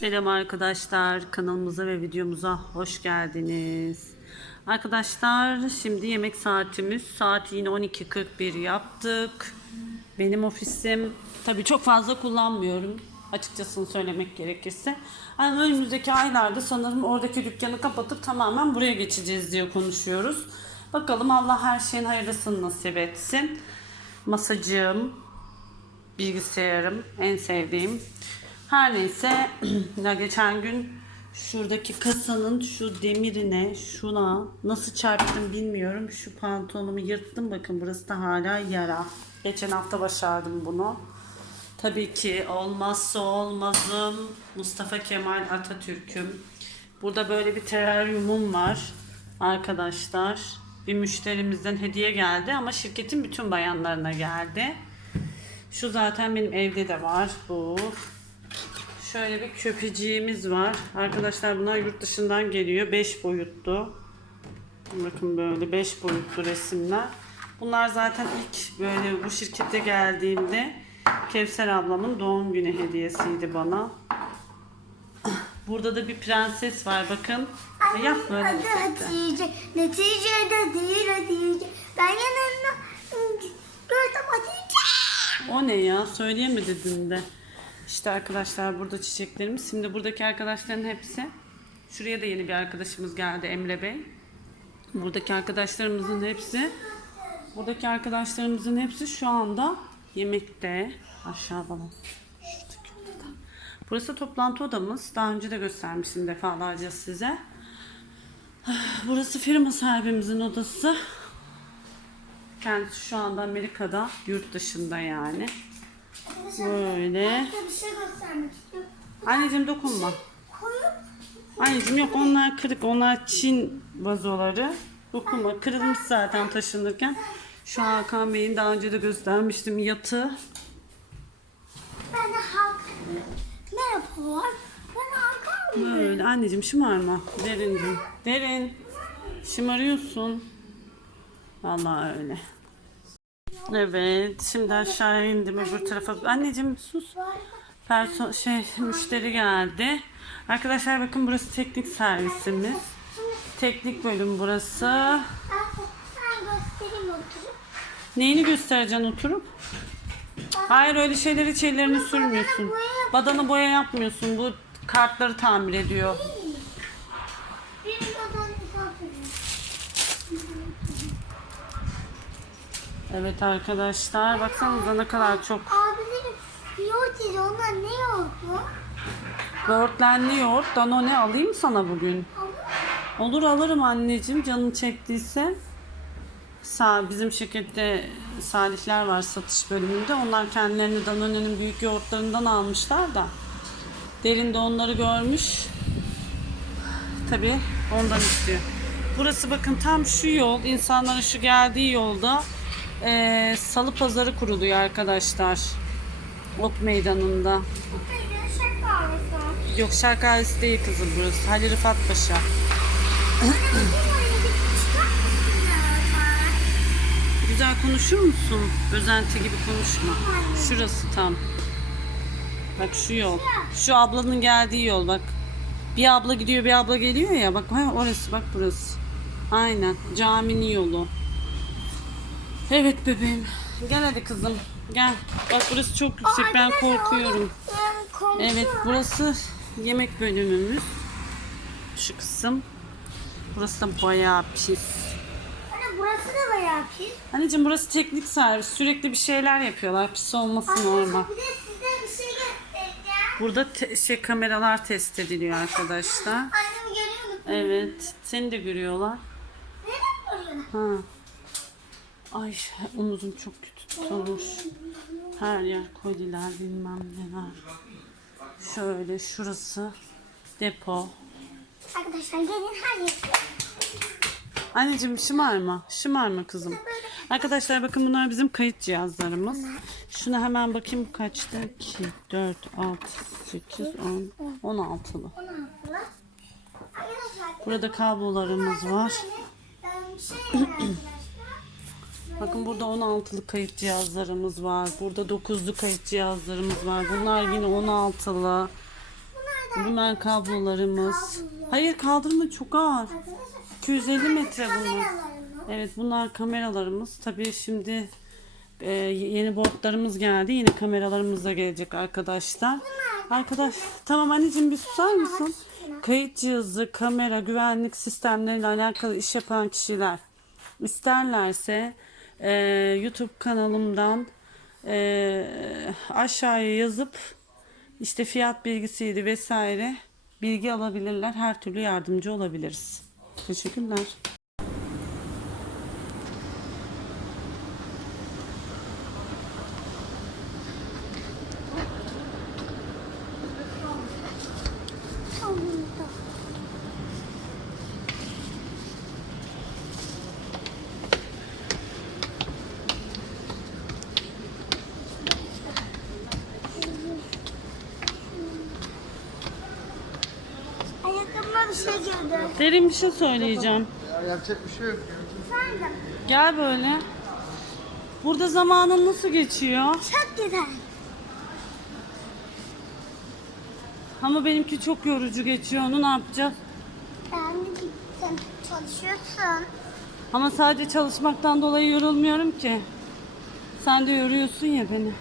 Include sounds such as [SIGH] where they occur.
Selam arkadaşlar. Kanalımıza ve videomuza hoş geldiniz. Arkadaşlar şimdi yemek saatimiz. Saat yine 12.41 yaptık. Benim ofisim tabii çok fazla kullanmıyorum. Açıkçası söylemek gerekirse. Yani önümüzdeki aylarda sanırım oradaki dükkanı kapatıp tamamen buraya geçeceğiz diye konuşuyoruz. Bakalım Allah her şeyin hayırlısını nasip etsin. Masacığım, bilgisayarım en sevdiğim. Her neyse [CLEARS THROAT] ya geçen gün şuradaki kasanın şu demirine şuna nasıl çarptım bilmiyorum. Şu pantolonumu yırttım bakın burası da hala yara. Geçen hafta başardım bunu. Tabii ki olmazsa olmazım Mustafa Kemal Atatürk'üm. Burada böyle bir teraryumum var arkadaşlar. Bir müşterimizden hediye geldi ama şirketin bütün bayanlarına geldi. Şu zaten benim evde de var bu. Şöyle bir köpeciğimiz var. Arkadaşlar bunlar yurt dışından geliyor. 5 boyutlu. Bakın böyle 5 boyutlu resimler. Bunlar zaten ilk böyle bu şirkete geldiğimde Kevser ablamın doğum günü hediyesiydi bana. Burada da bir prenses var bakın. Yap böyle. Adı Hatice. Neticede değil Hatice. Ben yanında gördüm Hatice. O ne ya? Söyleyemedi dün de. İşte arkadaşlar burada çiçeklerimiz. Şimdi buradaki arkadaşların hepsi. Şuraya da yeni bir arkadaşımız geldi Emre Bey. Buradaki arkadaşlarımızın hepsi. Buradaki arkadaşlarımızın hepsi şu anda yemekte. Aşağı falan. Şuradaki odada. Burası toplantı odamız. Daha önce de göstermiştim defalarca size. Burası firma sahibimizin odası. Kendisi şu anda Amerika'da, yurt dışında yani. Böyle. Size bir şey göstermek istiyorum. Anneciğim dokunma. Koyup Anneciğim yok onlar kırık. Onlar Çin vazoları. Dokunma. Kırılmış zaten taşınırken. Şu Hakan Bey'in daha önce de göstermiştim yatı. ben de halk. Merhabalar. Ben Hakan. Böyle anneciğim şımarma. Derincim. Derin. Şımarıyorsun. Vallahi öyle. Evet. Şimdi aşağı indim öbür tarafa. Anneciğim sus. Perso şey müşteri geldi. Arkadaşlar bakın burası teknik servisimiz. Teknik bölüm burası. Neyini göstereceksin oturup? Hayır öyle şeyleri hiç ellerini sürmüyorsun. Badana boya yapmıyorsun. Bu kartları tamir ediyor. Evet arkadaşlar baksanıza ne kadar çok Abilerim yoğurt yedi. Onlar ne yoğurdu? böğürtlenli yoğurt. Danone alayım sana bugün? Olur alırım anneciğim canın çektiyse. Sağ, bizim şirkette Salihler var satış bölümünde. Onlar kendilerini Danone'nin büyük yoğurtlarından almışlar da. Derin de onları görmüş. Tabii ondan istiyor. Burası bakın tam şu yol, insanların şu geldiği yolda eee, salı pazarı kuruluyor arkadaşlar. Ok meydanında. Kahvesi. Yok şark ailesi değil kızım burası. Halil Rıfat Paşa. Güzel konuşur musun? Özenti gibi konuşma. Şurası tam. Bak şu yol. Şu ablanın geldiği yol bak. Bir abla gidiyor bir abla geliyor ya. Bak orası bak burası. Aynen. Caminin yolu. Evet bebeğim. Gel hadi kızım. Gel. Bak burası çok yüksek. Ben korkuyorum. Evet burası yemek bölümümüz. Şu kısım. Burası da bayağı pis. Anne burası da bayağı pis. Anneciğim burası teknik servis. Sürekli bir şeyler yapıyorlar. Pis olması normal. Bir de size bir şey göstereceğim. Burada te- şey kameralar test ediliyor arkadaşlar. Annemi görüyor musun? Evet. Seni de görüyorlar. Nereye görüyorsun? Ha. Ay omuzum çok kötü tutulmuş. Her yer koliler bilmem neler. Şöyle şurası depo. Arkadaşlar gelin her yer. Anneciğim şımarma. Şımarma kızım. Arkadaşlar bakın bunlar bizim kayıt cihazlarımız. Şuna hemen bakayım bu kaçtı? 2, 4, 6, 8, 10, 16'lı. Onu hatırla. Arkadaşlar Burada kablolarımız var. Bakın burada 16'lı kayıt cihazlarımız var. Burada 9'lu kayıt cihazlarımız var. Bunlar yine 16'lı. Bunlar kablolarımız. Hayır kaldırma çok ağır. Arkadaşlar 250 metre bunlar. Evet bunlar kameralarımız. Tabii şimdi e, yeni boardlarımız geldi. Yine kameralarımız da gelecek arkadaşlar. Arkadaş tamam anneciğim bir susar mısın? Kayıt cihazı, kamera, güvenlik sistemleriyle alakalı iş yapan kişiler isterlerse e, YouTube kanalımdan e, aşağıya yazıp işte fiyat bilgisiydi vesaire bilgi alabilirler. Her türlü yardımcı olabiliriz. Teşekkürler. Derin bir şey söyleyeceğim. Ya yapacak bir şey yok. Efendim? Gel böyle. Burada zamanın nasıl geçiyor? Çok güzel. Ama benimki çok yorucu geçiyor. Onu ne yapacağız? Ben de gittim. Çalışıyorsun. Ama sadece çalışmaktan dolayı yorulmuyorum ki. Sen de yoruyorsun ya beni.